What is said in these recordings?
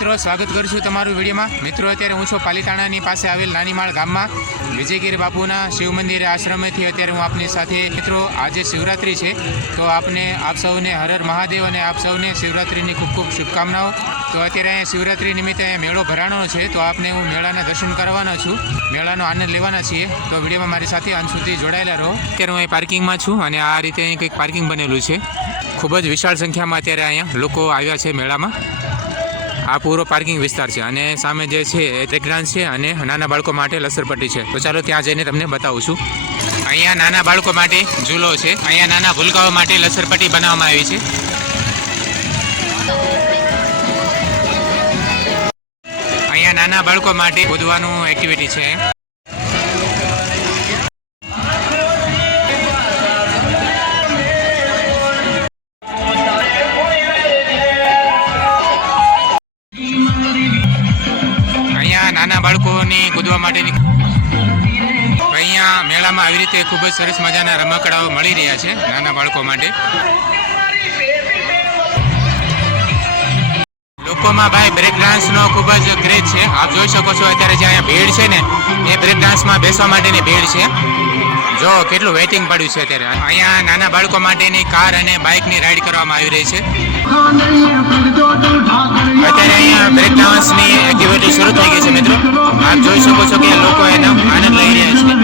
મિત્રો સ્વાગત કરું છું તમારું વિડીયોમાં। મિત્રો અત્યારે હું છું પાલીતાણાની પાસે આવેલ નાનીમાળ ગામમાં વિજયગીરી બાપુના શિવ મંદિર આશ્રમેથી અત્યારે હું આપની સાથે। મિત્રો આજે શિવરાત્રિ છે તો આપ સૌને હર હર મહાદેવ અને આપ સૌને શિવરાત્રિની ખૂબ ખૂબ શુભકામનાઓ। તો અત્યારે અહીંયા શિવરાત્રિ નિમિત્તે મેળો ભરાણો છે તો આપને હું મેળાના દર્શન કરવાનો છું, મેળાનો આનંદ લેવાના છીએ। તો વિડીયોમાં મારી સાથે અંત સુધી જોડાયેલા રહો। અત્યારે હું અહીં પાર્કિંગમાં છું અને આ રીતે અહીં કંઈક પાર્કિંગ બનેલું છે। ખૂબ જ વિશાળ સંખ્યામાં અત્યારે અહીંયા લોકો આવ્યા છે મેળામાં। આ પૂરો પાર્કિંગ વિસ્તાર છે અને સામે જે છે એ બ્રેક ડાન્સ છે અને નાના બાળકો માટે લસરપટ્ટી છે। તો ચાલો ત્યાં જઈને તમને બતાવું છું। અહીંયા નાના બાળકો માટે ઝૂલો છે, અહીંયા નાના ભૂલકાઓ માટે લસરપટ્ટી બનાવવામાં આવી છે। અહીંયા નાના બાળકો માટે કૂદવાનું એક્ટિવિટી છે। નાના બાળકોની કૂદવા માટેની અહીંયા મેળામાં આવી રીતે ખૂબ જ સરસ મજાના રમકડાઓ મળી રહ્યા છે નાના બાળકો માટે। લોકોમાં ભાઈ બ્રેક ડાન્સનો ખૂબ જ ક્રેઝ છે। આપ જોઈ શકો છો અત્યારે જે અહીંયા ભીડ છે ને એ બ્રેક ડાન્સમાં બેસવા માટેની ભીડ છે। જો કેટલું વેઇટિંગ પડ્યું છે અત્યારે। અહીંયા નાના બાળકો માટેની કાર અને બાઇકની રાઈડ કરવામાં આવી રહી છે। અત્યારે અહીંયા બ્રેક ડાન્સની એક્ટિવિટી શરૂ થઈ ગઈ છે મિત્રો। આપ જોઈ શકો છો કે લોકો એનો આનંદ લઈ રહ્યા છે।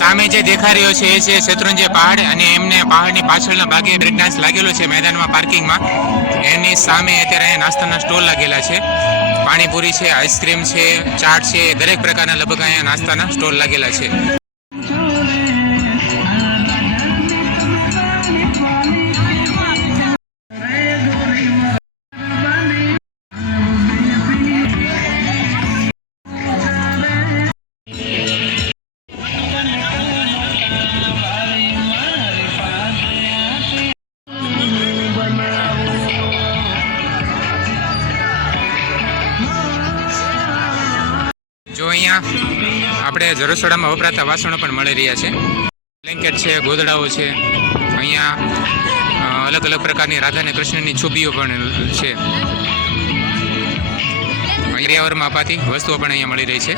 સામે જે દેખાઈ રહ્યો છે એ છે શેત્રુંજય પહાડ અને એમને પહાડની પાછળના ભાગે બ્રેક ડાન્સ લાગેલો છે મેદાનમાં પાર્કિંગમાં। એની સામે અત્યારે અહીંયા નાસ્તાના સ્ટોલ લાગેલા છે, પાણીપુરી છે, આઈસ્ક્રીમ છે, ચાટ છે, દરેક પ્રકારના લગભગ અહીંયા નાસ્તાના સ્ટોલ લાગેલા છે। જો અહીંયા આપણે રસોડામાં વપરાતા વાસણો પણ મળી રહ્યા છે, બ્લેન્કેટ છે, ગોદડાઓ છે, અહીંયા અલગ અલગ પ્રકારની રાધા અને કૃષ્ણની છબીઓ પણ છે। પર્યાવરણમાં અપાતી વસ્તુઓ પણ અહીંયા મળી રહી છે।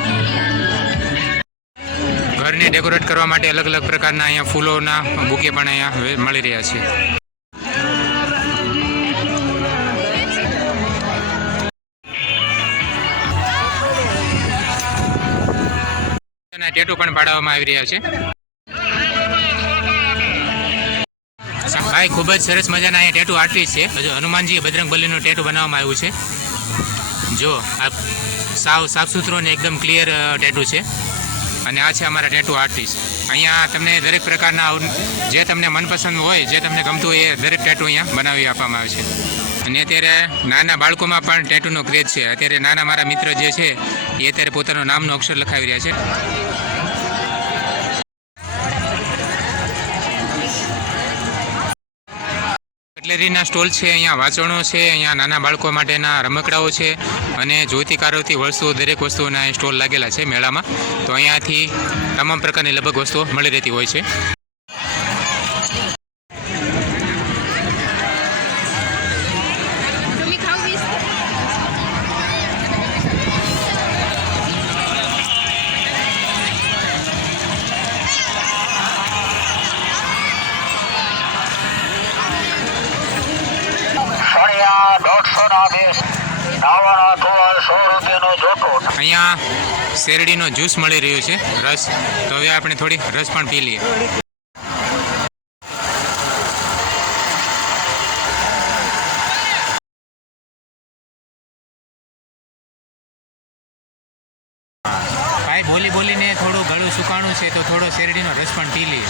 ઘરને ડેકોરેટ કરવા માટે અલગ અલગ પ્રકારના અહીંયા ફૂલોના બુકે પણ અહીંયા મળી રહ્યા છે। ટેટુ પણ પાડવામાં આવી રહ્યા છે। ભાઈ ખૂબ જ સરસ મજાના અહીંયા ટેટુ આર્ટિસ્ટ છે। હનુમાનજી બજરંગબલીનું ટેટુ બનાવવામાં આવ્યું છે। જો આ સાફ સુથરો ને એકદમ ક્લિયર ટેટુ છે અને આ છે અમારા ટેટુ આર્ટિસ્ટ। અહીંયા તમને દરેક પ્રકારના જે તમને મનપસંદ હોય, જે તમને ગમતું હોય એ દરેક ટેટુ અહીંયા બનાવી આપવામાં આવે છે। અને અત્યારે નાના બાળકોમાં પણ ટેટુનો ક્રેઝ છે। અત્યારે નાના મારા મિત્ર જે છે એ અત્યારે પોતાનું નામનો અક્ષર લખાવી રહ્યા છે। કટલેરીના સ્ટોલ છે, અહીંયા વાસણો છે, અહીંયા નાના બાળકો માટેના રમકડાઓ છે અને જોઈતી કારોથી વસ્તુઓ દરેક વસ્તુઓના સ્ટોલ લાગેલા છે મેળામાં। તો અહીંયાથી તમામ પ્રકારની લગભગ વસ્તુઓ મળી રહેતી હોય છે। અહીંયા શેરડીનો જ્યુસ મળી રહ્યો છે, રસ। તો હવે આપણે થોડી રસ પણ પી લઈએ। ભાઈ બોલીને થોડું ગળું સુકાણું છે તો થોડો શેરડીનો રસ પણ પી લઈએ।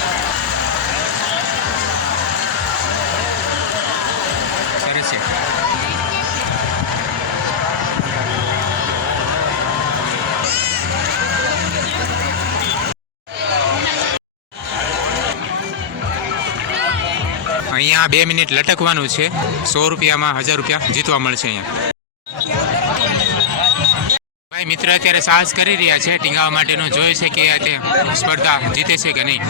સરસ છે। અહીંયા 2 મિનિટ લટકવાનું છે। 100 રૂપિયામાં 1000 રૂપિયા જીતવા મળશે અહીંયા। ભાઈ મિત્ર અત્યારે સાહસ કરી રહ્યા છે ટીંગાવા માટેનું, જોઈ છે કે તે સ્પર્ધા જીતે છે કે નહીં.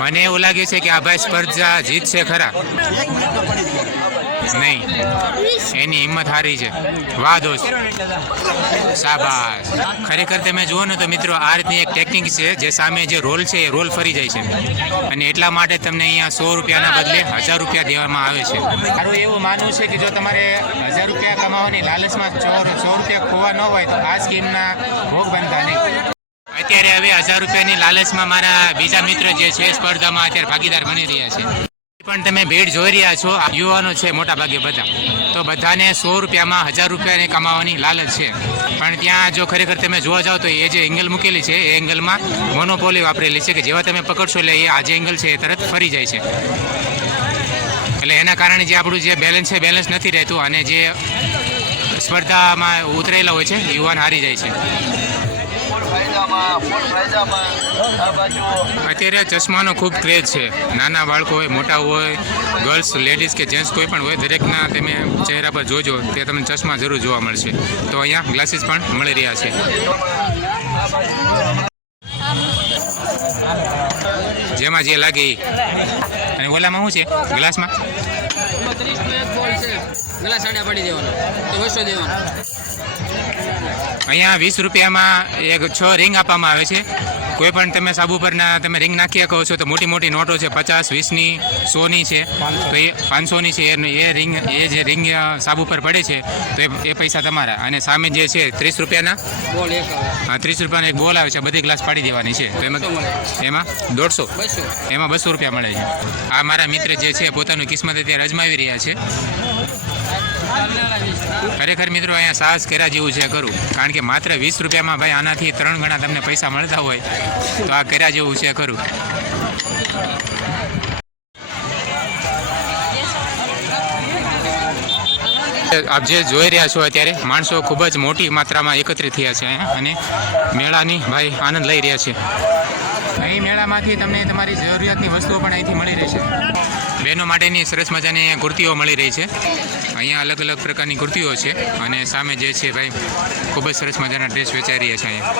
મને એવું લાગે છે કે આ ભાઈ સ્પર્ધા જીતશે ખરા. નહીં, એની હિંમત હારી છે. વાહ દોસ્ત, શાબાશ. ખરેખર તમે જુઓ ને તો મિત્રો આ રીતની એક ટેકનિક છે જે સામે જે રોલ છે એ રોલ ફરી જાય છે, અને એટલા માટે તમને અહીંયા 100 રૂપિયાના બદલે 1000 રૂપિયા દેવામાં આવે છે. મારું એવું માનવું છે કે જો તમારે 1000 રૂપિયા કમાવાની લાલચમાં 100 રૂપિયા ખોવા ન હોય તો આ સ્કીમના ભોગ બનતા નહીં. અત્યારે હવે 1000 રૂપિયાની લાલચમાં મારા બીજા મિત્ર જે છે સ્પર્ધામાં અત્યારે ભાગીદાર બની રહ્યા છે. પણ તમે ભીડ જોઈ રહ્યા છો, યુવાનો છે મોટા ભાગે બધા, તો બધાને 100 રૂપિયામાં 1000 રૂપિયાની કમાવાની લાલચ છે. પણ ત્યાં જો ખરેખર તમે જોવા જાઓ તો એ જે એંગલ મૂકેલી છે એ એંગલમાં મોનોપોલી વાપરેલી છે કે જેવા તમે પકડશો એટલે એ આ જે એંગલ છે એ તરત ફરી જાય છે. એટલે એના કારણે જે આપણું જે બેલેન્સ છે બેલેન્સ નથી રહેતું, અને જે સ્પર્ધામાં ઉતરેલા હોય છે યુવાન હારી જાય છે. અત્યારે ચશ્માનો ખૂબ ક્રેઝ છે. નાના બાળકો હોય, મોટા હોય, ગર્લ્સ, લેડીઝ કે જેન્ટ્સ કોઈ પણ હોય, દરેકના તમે ચહેરા પર જોજો તે તમને ચશ્મા જરૂર જોવા મળશે. તો અહીંયા ગ્લાસીસ પણ મળી રહ્યા છે. જેમાં જે લાગે એ. અને ઓલામાં શું છે ગ્લાસમાં? અહીંયા 20 રૂપિયામાં એક 6 રિંગ આપવામાં આવે છે. કોઈ પણ તમે સાબુ પરના તમે રિંગ નાખી શકો છો. તો મોટી મોટી નોટો છે, 50, 20ની, 100ની છે, તો એ 500ની છે. એ રિંગ, એ જે રિંગ સાબુ પર પડે છે તો એ પૈસા તમારા. અને સામે જે છે 30 રૂપિયાના બોલ, 30 રૂપિયાનો એક બોલ આવે છે, બધી ગ્લાસ પાડી દેવાની છે. તો એમાં 150, એમાં 200 રૂપિયા મળે છે. આ મારા મિત્ર જે છે પોતાનું કિસ્મત અત્યારે અજમાવી રહ્યા છે. ખરેખર મિત્રો અહીંયા સાહસ કર્યા જેવું છે ખરું, કારણ કે માત્ર 20 રૂપિયામાં ભાઈ આનાથી 3 ગણા તમને પૈસા મળતા હોય તો આ કર્યા જેવું છે ખરું. આપ જે જોઈ રહ્યા છો અત્યારે માણસો ખૂબ જ મોટી માત્રામાં એકત્રિત થયા છે અહીંયા, અને મેળાની ભાઈ આનંદ લઈ રહ્યા છે. અહીં મેળામાંથી તમને તમારી જરૂરિયાતની વસ્તુઓ પણ અહીંથી મળી રહેશે. બહેનો માટેની સરસ મજાની કુર્તીઓ મળી રહી છે. અહીંયા અલગ અલગ પ્રકારની કુર્તીઓ છે, અને સામે જે છે ભાઈ ખૂબ જ સરસ મજાના ડ્રેસ વેચાઈ રહ્યા છે અહીંયા.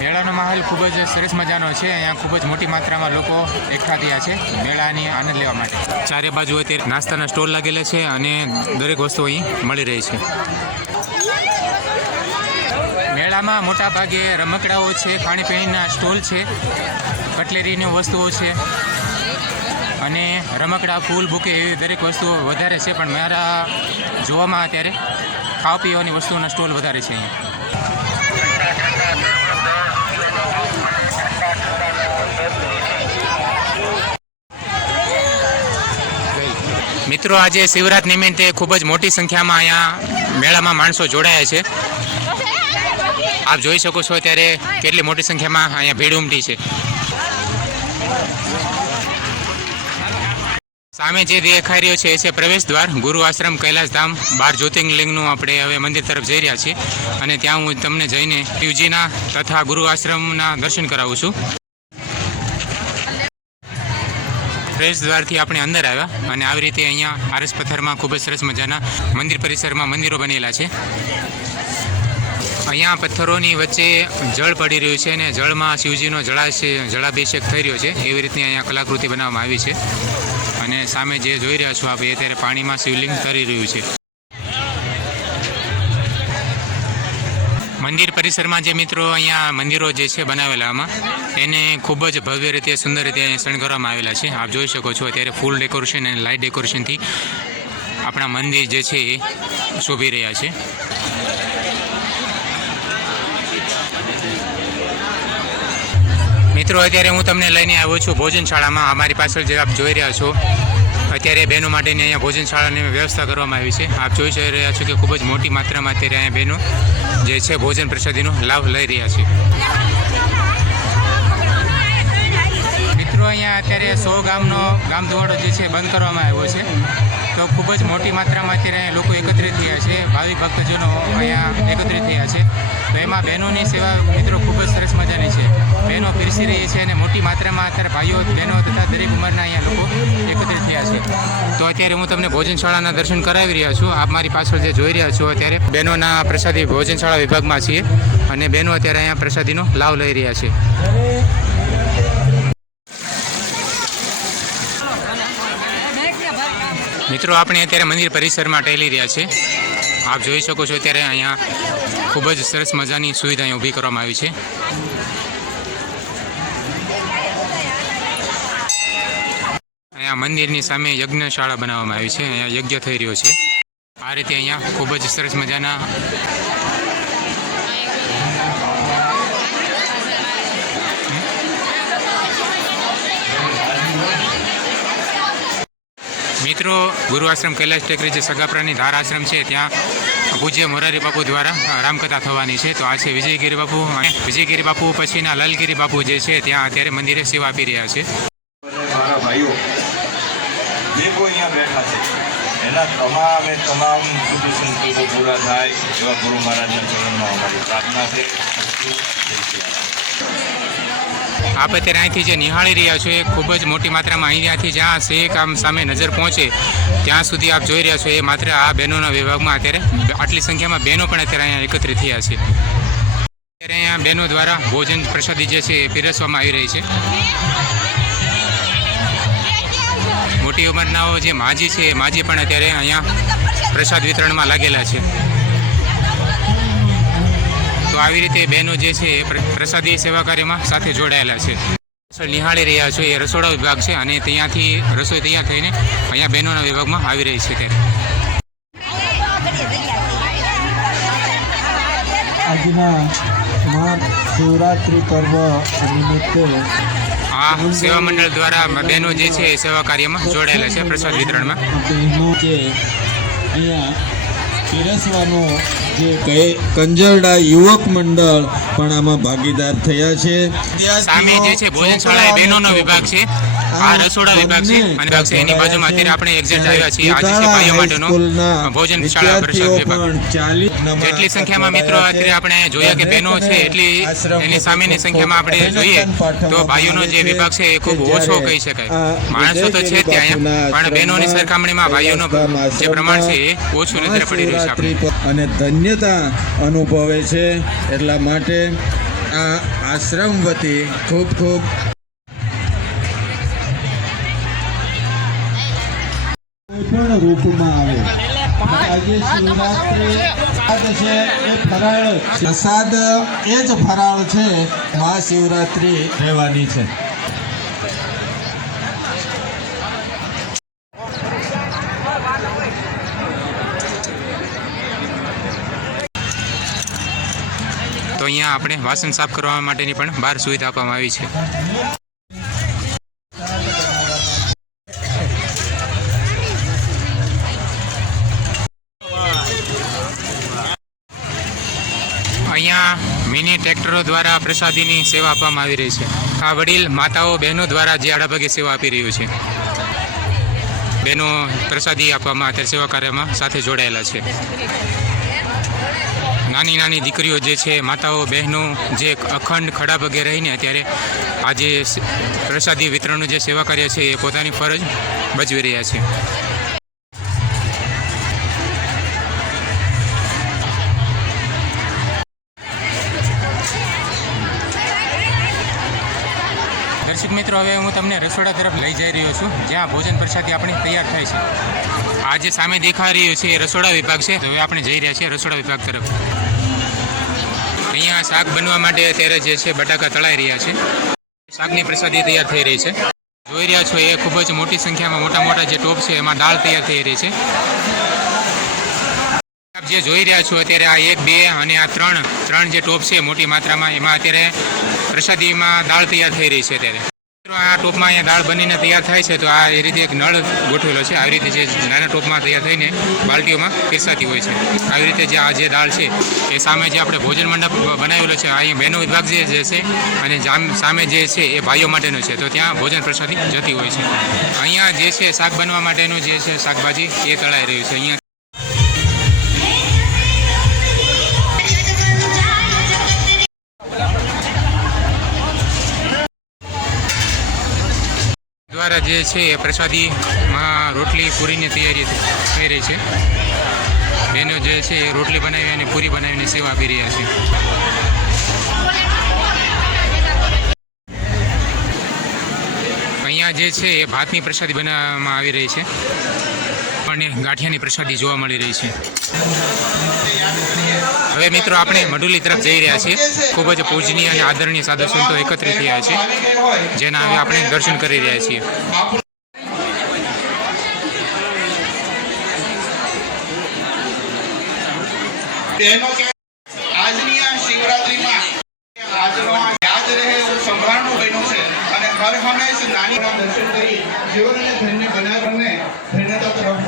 મેળાનો માહોલ ખૂબ જ સરસ મજાનો છે. અહીંયા ખૂબ જ મોટી માત્રામાં લોકો એકઠા થયા છે મેળાની આનંદ લેવા માટે. ચારે બાજુ અત્યારે નાસ્તાના સ્ટોલ લાગેલા છે, અને દરેક વસ્તુ અહીં મળી રહી છે. મેળામાં મોટા ભાગે રમકડાઓ છે, ખાણીપીણીના સ્ટોલ છે, કટલેરીની વસ્તુઓ છે, અને રમકડા, ફૂલ, બુકે એવી દરેક વસ્તુઓ વધારે છે. પણ મારા જોવામાં અત્યારે ખાવા પીવાની વસ્તુઓના સ્ટોલ વધારે છે અહીંયા. મિત્રો આજે શિવરાત નિમિત્તે ખૂબ જ મોટી સંખ્યામાં અહીંયા મેળામાં માણસો જોડાયા છે. આપ જોઈ શકો છો અત્યારે કેટલી મોટી સંખ્યામાં અહીંયા ભીડ ઉમટી છે. સામે જે દેખાઈ રહ્યો છે એ છે પ્રવેશ દ્વાર, ગુરુ આશ્રમ કૈલાસધામ 12 જ્યોતિર્લિંગનું. આપણે હવે મંદિર તરફ જઈ રહ્યા છીએ, અને ત્યાં હું તમને જઈને શિવજીના તથા ગુરુ આશ્રમના દર્શન કરાવું છું. પ્રવેશ દ્વારથી આપણે અંદર આવ્યા, અને આવી રીતે અહીંયા આરસ પથ્થરમાં ખૂબ જ સરસ મજાના મંદિર પરિસરમાં મંદિરો બનેલા છે. અહીંયા પથ્થરોની વચ્ચે જળ પડી રહ્યું છે, અને જળમાં શિવજીનો જળાભિષેક થઈ રહ્યો છે. એવી રીતની અહીંયા કલાકૃતિ બનાવવામાં આવી છે. અને સામે જે જોઈ રહ્યા છો આપણે અત્યારે પાણીમાં શિવલિંગ તરી રહ્યું છે. મંદિર પરિસરમાં જે મિત્રો અહીંયા મંદિરો જે છે બનાવેલા આમાં, એને ખૂબ જ ભવ્ય રીતે, સુંદર રીતે અહીંયા શણગારવામાં આવેલા છે. આપ જોઈ શકો છો અત્યારે ફૂલ ડેકોરેશન અને લાઇટ ડેકોરેશનથી આપણા મંદિર જે છે એ શોભી રહ્યા છે. મિત્રો અત્યારે હું તમને લઈને આવ્યો છું ભોજનશાળામાં. અમારી પાછળ જે આપ જોઈ રહ્યા છો અત્યારે બહેનો માટેની અહીંયા ભોજનશાળાની વ્યવસ્થા કરવામાં આવી છે. આપ જોઈ રહ્યા છો કે ખૂબ જ મોટી માત્રામાં અત્યારે અહીંયા બહેનો જે છે ભોજન પ્રસાદીનો લાભ લઈ રહ્યા છે. મિત્રો અહીંયા અત્યારે 100 ગામનો ગામ ધોવાડો જે છે બંધ કરવામાં આવ્યો છે. તો તો ખૂબ જ મોટી માત્રામાં અત્યારે અહીંયા લોકો એકત્રિત થયા છે, ભાવિ ભક્તજનો અહીંયા એકત્રિત થયા છે. તો એમાં બહેનોની સેવા મિત્રો ખૂબ જ સરસ મજાની છે. બહેનો પીરસી રહી છે અને મોટી માત્રામાં અત્યારે ભાઈઓ બહેનો તથા દરેક ઉંમરના અહીંયા લોકો એકત્રિત થયા છે. તો અત્યારે હું તમને ભોજનશાળાના દર્શન કરાવી રહ્યા છું. આપ મારી પાછળ જે જોઈ રહ્યા છો અત્યારે બહેનોના પ્રસાદી ભોજનશાળા વિભાગમાં છીએ અને બહેનો અત્યારે અહીંયા પ્રસાદીનો લાભ લઈ રહ્યા છે. મિત્રો આપણે અત્યારે મંદિર પરિસરમાં ટહેલી રહ્યા છે. આપ જોઈ શકો છો અત્યારે અહીંયા ખૂબ જ સરસ મજાની સુવિધા અહીં ઊભી કરવામાં આવી છે. અહીંયા મંદિરની સામે યજ્ઞશાળા બનાવવામાં આવી છે. અહીંયા યજ્ઞ થઈ રહ્યો છે. આ રીતે અહીંયા ખૂબ જ સરસ મજાના મિત્રો ગુરુ આશ્રમ કૈલાશ ટેકરી જે સગાપરાની ધાર આશ્રમ છે ત્યાં પૂજ્ય મોરારી બાપુ દ્વારા રામકથા થવાની છે. તો આ છે વિજયગીરી બાપુ. વિજયગીરી બાપુ પછીના લાલગીરી બાપુ જે છે ત્યાં અત્યારે મંદિરે સેવા આપી રહ્યા છે. મારા ભાઈઓ જે કોઈ અહીંયા બેઠા છે એના તમામ શુભ સંકલ્પો પૂરા થાય એવા ગુરુ મહારાજના ચરણમાં અમારી પ્રાર્થના છે. આપ અત્યારે અહીંથી જે નિહાળી રહ્યા છો એ ખૂબ જ મોટી માત્રામાં અહીંયાથી જ્યાં શેખ આમ સામે નજર પહોંચે ત્યાં સુધી આપ જોઈ રહ્યા છો એ માત્ર આ બહેનોના વિભાગમાં અત્યારે આટલી સંખ્યામાં બહેનો પણ અત્યારે અહીંયા એકત્રિત થયા છે. અત્યારે અહીંયા બહેનો દ્વારા ભોજન પ્રસાદી જે છે એ પીરસવામાં આવી રહી છે. મોટી ઉંમરનાઓ જે માજી છે એ માજી પણ અત્યારે અહીંયા પ્રસાદ વિતરણમાં લાગેલા છે. તો આવી રીતે બહેનો જે છે એ પ્રસાદી સેવા કાર્યમાં સાથે જોડાયેલા છે. નિહાળી રહ્યા છો એ રસોડા વિભાગ છે અને ત્યાંથી રસોઈ તૈયાર થઈને અહીંયા બહેનોના વિભાગમાં આવી રહી છે. આજના મહાશિવરાત્રિ પર્વ નિમિત્તે આ સેવા મંડળ દ્વારા બહેનો જે છે એ સેવા કાર્યમાં જોડાયેલા છે પ્રસાદ વિતરણમાં. બહેનો જે અહીંયા પીરસવાનો જે કંજરડા યુવક મંડળ પણ આમાં ભાગીદાર થયા છે. સામે જે છે ભોજનશાળા એ બહેનોનો વિભાગ છે, આ રસોડા વિભાગ છે અને વિભાગ છે એની બાજુમાં અત્યારે આપણે એક્ઝેક્ટ આવ્યા છીએ. આજે છે ભાઈઓ માટેનો ભોજનશાળા પ્રસાદ વિભાગ. જેટલી સંખ્યામાં મિત્રો અત્યારે આપણે જોયા કે બહેનો છે એટલી એની સામેની સંખ્યામાં આપણે જોઈએ તો ભાઈઓનો જે વિભાગ છે એ ખૂબ ઓછો કહી શકાય. માણસો તો છે ત્યાં પણ બહેનોની સરખામણીમાં ભાઈઓનો જે પ્રમાણ છે એ ઓછું નજરે પડી રહ્યું છે આપણે. અને ધન્યતા અનુભવે છે. એટલા માટે આ આશ્રમ વતી ખૂબ ખૂબ પણ રૂપમાં આવે. આજે શિવરાત્રિ છે એ ફરાળ પ્રસાદ એ જ ફરાળ છે. મહાશિવરાત્રિ રહેવાની છે. તો અહીંયા આપણે વાસણ સાફ કરવા માટેની પણ બહાર સુવિધા આપવામાં આવી છે. અહીંયા મિની ટ્રેક્ટરો દ્વારા પ્રસાદીની સેવા આપવામાં આવી રહી છે. આ વડીલ માતાઓ બહેનો દ્વારા જે આડાભાગે સેવા આપી રહ્યું છે. બહેનો પ્રસાદી આપવામાં અત્યારે સેવા કાર્યમાં સાથે જોડાયેલા છે. નાની નાની દીકરીઓ જે છે માતાઓ બહેનો જે અખંડ ખડા પગે રહીને અત્યારે આજે પ્રસાદી વિતરણનું જે સેવા કાર્ય છે એ પોતાની ફરજ ભજવી રહ્યા છે. દર્શક મિત્રો, હવે હું તમને રસોડા તરફ લઈ જઈ રહ્યો છું જ્યાં ભોજન પ્રસાદી આપણી તૈયાર થાય છે. આ જે સામે દેખાઈ રહ્યું છે એ રસોડા વિભાગ છે. તો હવે આપણે જઈ રહ્યા છીએ રસોડા વિભાગ તરફ. અહીંયા શાક બનવા માટે અત્યારે જે છે બટાકા તળાઈ રહ્યા છે. શાકની પ્રસાદી તૈયાર થઈ રહી છે. જોઈ રહ્યા છો એ ખૂબ જ મોટી સંખ્યામાં મોટા મોટા જે ટોપ છે એમાં દાળ તૈયાર થઈ રહી છે. આપ જે જોઈ રહ્યા છો અત્યારે આ 1, 2 અને આ 3 જે ટોપ છે મોટી માત્રામાં એમાં અત્યારે પ્રસાદીમાં દાળ તૈયાર થઈ રહી છે અત્યારે. મિત્રો આ ટોપમાં અહીંયા દાળ બનીને તૈયાર થાય છે તો આ એ રીતે એક નળ ગોઠવેલો છે. આવી રીતે જે નાના ટોપમાં તૈયાર થઈને બાલટીઓમાં પીરસાતી હોય છે. આવી રીતે જે આ જે દાળ છે એ સામે જે આપણે ભોજન મંડપ બનાવેલો છે અહીંયા બહેનો વિભાગ જે છે અને સામે જે છે એ ભાઈઓ માટેનો છે તો ત્યાં ભોજન પ્રસાદી જતી હોય છે. અહીંયા જે છે શાક બનવા માટેનું જે છે શાકભાજી એ તળાઈ રહ્યું છે. અહીંયા દ્વારા જે છે એ પ્રસાદીમાં રોટલી પૂરીની તૈયારી થઈ રહી છે. બહેનો જે છે એ રોટલી બનાવી અને પૂરી બનાવીને સેવા આપી રહ્યા છે. અહીંયા જે છે એ ભાતની પ્રસાદી બનાવવામાં આવી રહી છે અને ગાંઠિયાની પ્રસાદી જોવા મળી રહી છે. હવે મિત્રો આપણે મઢુલી તરફ જઈ રહ્યા છીએ. ખૂબ જ પૂજનીય અને આદરણીય સાધુ સંતો એકત્રિત થયા છે જેના હવે આપણે દર્શન કરી રહ્યા છીએ. આજની આ શિવરાત્રીમાં આજનો યાદ રહે એવું સંભાળનું બન્યું છે અને હર હંમેશ નાનીના દર્શન કરી જીવનને ધન્ય બનાવીને ધન્યતા તરફ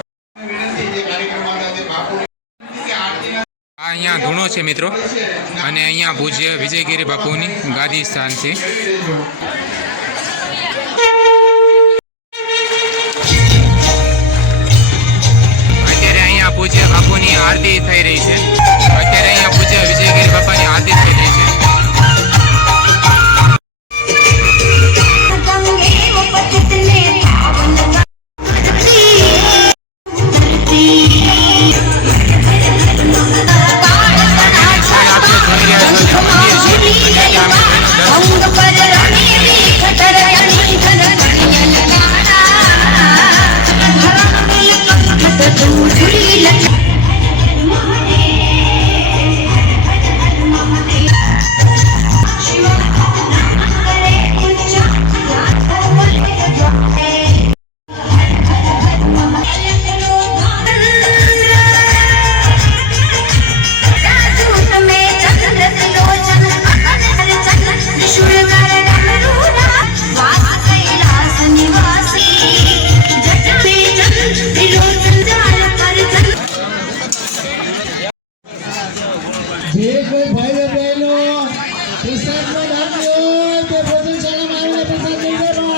વિનંતી જે કાર્યક્રમમાં હતા તે બાપુ કે આરતીના આ અહીંયા ધૂણો છે મિત્રો અને અહીંયા પૂજ્ય વિજયગીરી બાપુની ગાદી સ્થાન છે. અત્યારે અહીંયા પૂજ્ય બાપુની આરતી થઈ રહી છે. અત્યારે અહીંયા પૂજ્ય વિજયગીરી બાપાની આરતી થઈ રહી છે. જે કોઈ ભાઈઓ બહેનો પ્રસાદનો દાન હોય તે ભોજનશાળામાં આવીને પ્રસાદ લઈ જવાય.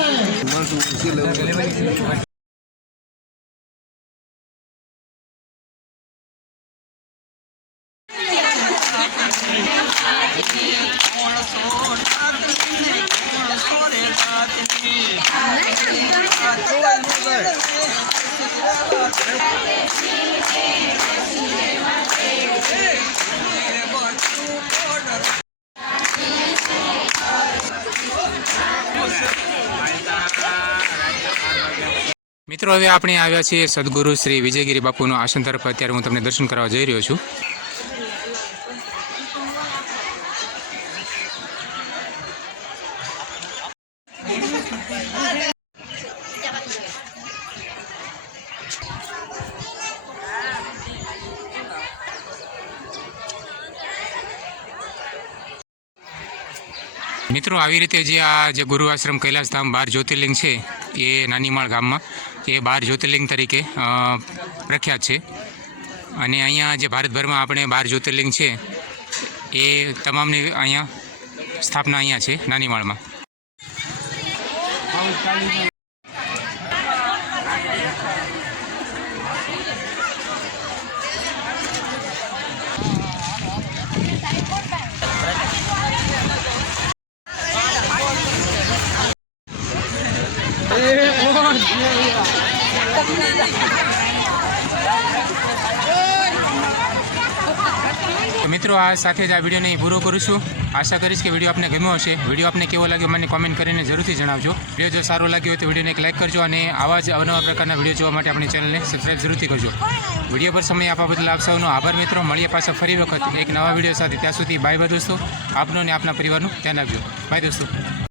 મિત્રો હવે આપણે આવ્યા છીએ સદગુરુ શ્રી વિજયગીરી બાપુનું આસન તરફ. અત્યારે હું તમને દર્શન કરવા જઈ રહ્યો છું. મિત્રો આવી રીતે જે આ જે ગુરુ આશ્રમ કૈલાસધામ 12 જ્યોતિર્લિંગ છે એ નાનીમાળ ગામમાં એ 12 જ્યોતિર્લિંગ તરીકે પ્રખ્યાત છે. અને અહીંયા જે ભારતભરમાં આપણે 12 જ્યોતિર્લિંગ છે એ તમામની અહીંયા સ્થાપના અહીંયા છે નાનીમાળમાં. તો મિત્રો આ સાથે જ આ વિડીયોને અહીં પૂરો કરું છું. આશા કરીશ કે વિડીયો આપને ગમ્યો હશે. વિડીયો આપને કેવો લાગ્યો મને કોમેન્ટ કરીને જરૂરથી જણાવજો. વિડીયો જો સારો લાગ્યો હોય તો વિડીયોને એક લાઇક કરજો અને આવા જ અવનવા પ્રકારના વિડીયો જોવા માટે આપણી ચેનલને સબસ્ક્રાઈબ જરૂરથી કરજો. વિડીયો પર સમય આપવા બદલ આપ સૌનો આભાર મિત્રો. મળીએ પાછા ફરી વખત એક નવા વિડીયો સાથે. ત્યાં સુધી બાય બાય દોસ્તો. આપનો અને આપના પરિવારનું ધ્યાન રાખજો. બાય દોસ્તો.